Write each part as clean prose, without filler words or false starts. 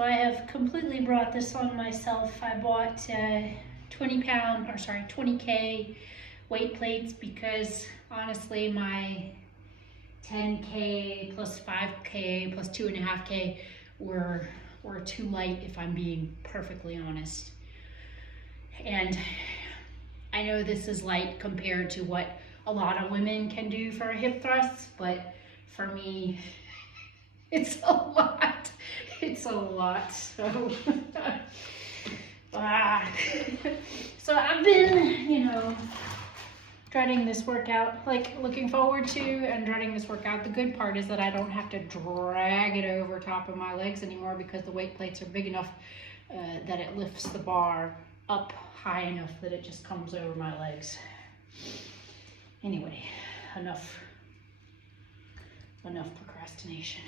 So I have completely brought this on myself. I bought 20K weight plates because honestly my 10K plus 5K plus 2.5K were too light, if I'm being perfectly honest. And I know this is light compared to what a lot of women can do for a hip thrust, but for me, it's a lot. It's a lot. So, so I've been, dreading this workout, like looking forward to and dreading this workout. The good part is that I don't have to drag it over top of my legs anymore because the weight plates are big enough that it lifts the bar up high enough that it just comes over my legs. Anyway, enough procrastination.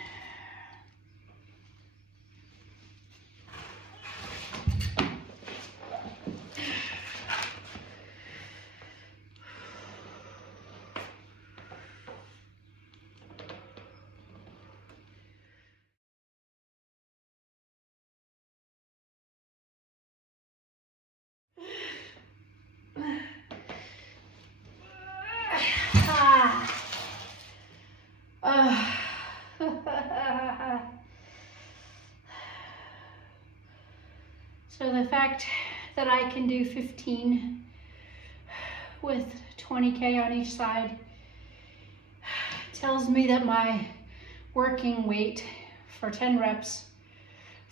So the fact that I can do 15 with 20K on each side tells me that my working weight for 10 reps,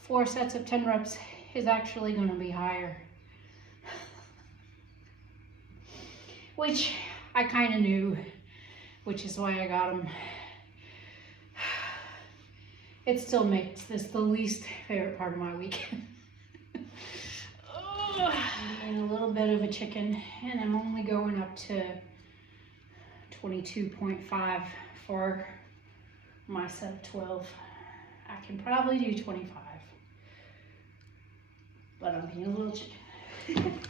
4 sets of 10 reps, is actually going to be higher. Which I kind of knew, which is why I got them. It still makes this the least favorite part of my week. And a little bit of a chicken, and I'm only going up to 22.5 for my set of 12. I can probably do 25, but I'm being a little chicken.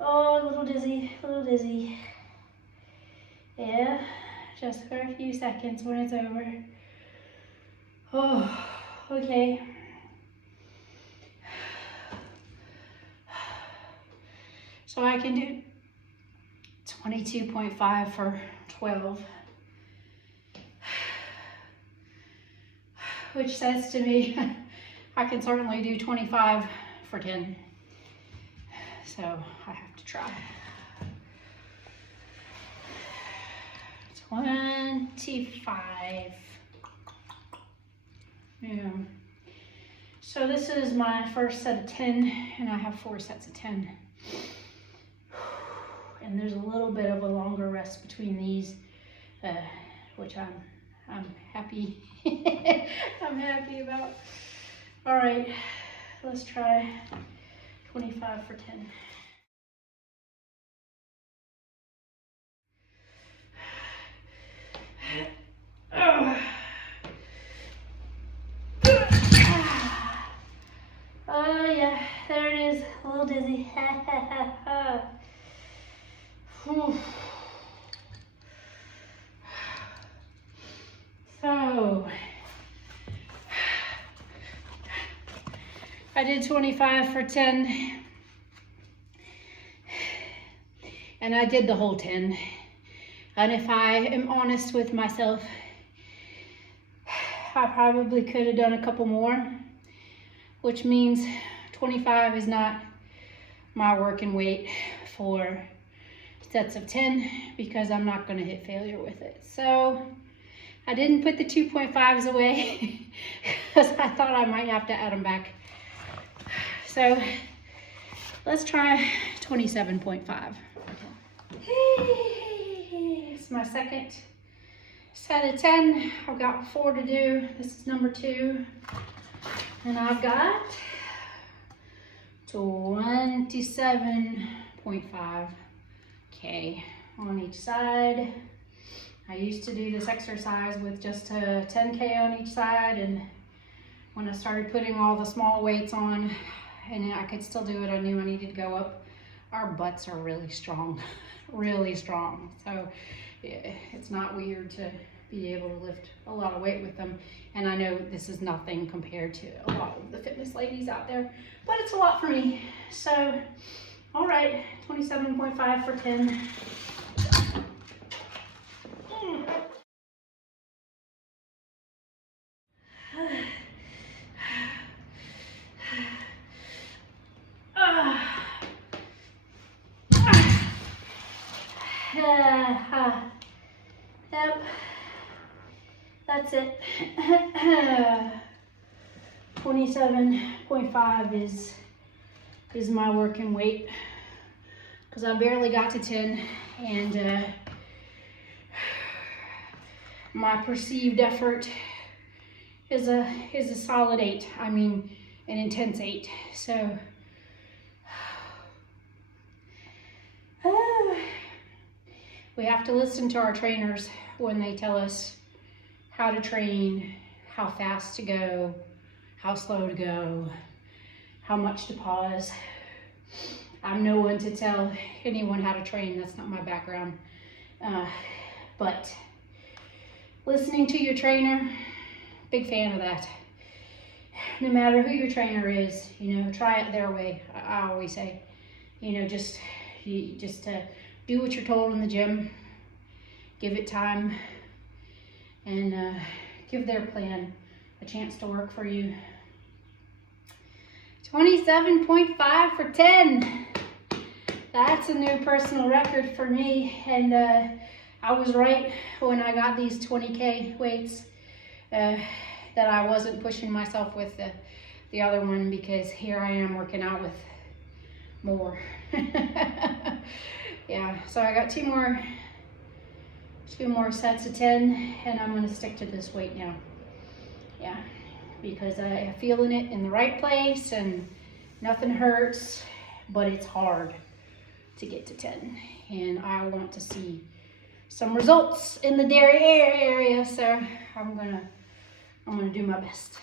Oh, a little dizzy. Yeah, just for a few seconds when it's over. Oh, okay. So I can do 22.5 for 12. Which says to me, I can certainly do 25 for 10. So I have to try. 25. Yeah. So this is my first set of 10, and I have 4 sets of 10. And there's a little bit of a longer rest between these, which I'm happy. I'm happy about. All right, let's try 25 for 10. Oh yeah, there it is, a little dizzy. So, I did 25 for 10, and I did the whole 10. And if I am honest with myself, I probably could have done a couple more, which means 25 is not my working weight for sets of 10 because I'm not going to hit failure with it. So I didn't put the 2.5s away because I thought I might have to add them back. So let's try 27.5. It's my second set of 10. I've got 4 to do. This is number 2. And I've got 27.5K on each side. I used to do this exercise with just a 10K on each side, and when I started putting all the small weights on, and I could still do it. I knew I needed to go up. Our butts are really strong, really strong. So it's not weird to be able to lift a lot of weight with them. And I know this is nothing compared to a lot of the fitness ladies out there, but it's a lot for me. So, all right, 27.5 for 10. Yep, that's it. 27.5 is my working weight, because I barely got to 10, and my perceived effort is a solid 8. I mean, an intense 8. So we have to listen to our trainers when they tell us how to train, how fast to go, how slow to go, how much to pause. I'm no one to tell anyone how to train. That's not my background. But listening to your trainer, big fan of that. No matter who your trainer is, you know, try it their way. I always say, you know, just do what you're told in the gym. Give it time, and give their plan a chance to work for you. 27.5 for 10. That's a new personal record for me, and I was right when I got these 20K weights, that I wasn't pushing myself with the other one, because here I am working out with more. Yeah, so I got two more sets of 10, and I'm gonna stick to this weight now. Yeah, because I am feeling it in the right place, and nothing hurts, but it's hard to get to 10, and I want to see some results in the derriere area, so I'm gonna do my best.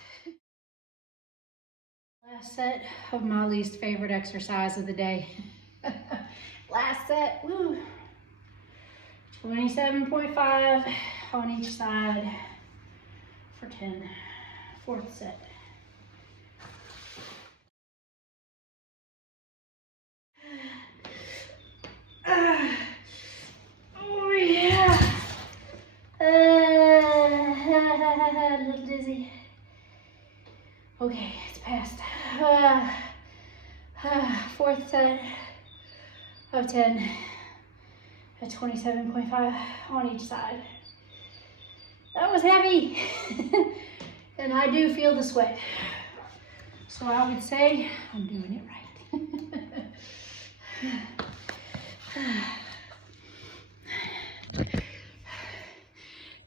Last set of my least favorite exercise of the day. Last set, woo. 27.5 on each side for 10. Fourth set. Oh yeah. A little dizzy. Okay, it's past. Fourth set of 10 at 27.5 on each side. That was heavy. And I do feel the sweat. So I would say I'm doing it right.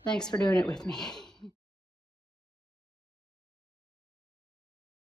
Thanks for doing it with me.